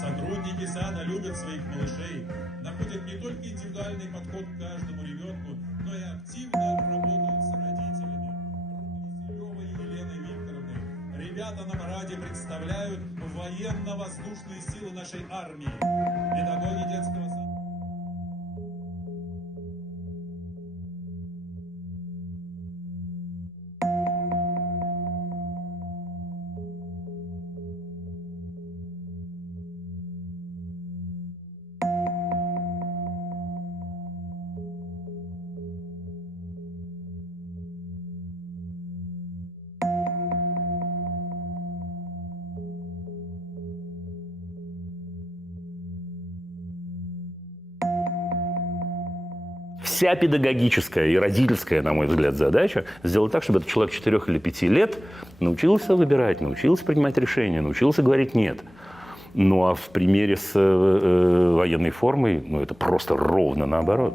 Сотрудники сада любят своих малышей, находят не только индивидуальный подход к каждому ребенку, но и активно работают с родителями. Рукоселёвой Еленой Викторовной ребята на параде представляют военно-воздушные силы нашей армии. Педагоги детского сада. Вся педагогическая и родительская, на мой взгляд, задача сделать так, чтобы этот человек 4 или 5 лет научился выбирать, научился принимать решения, научился говорить «нет». Ну а в примере с военной формой, это просто ровно наоборот.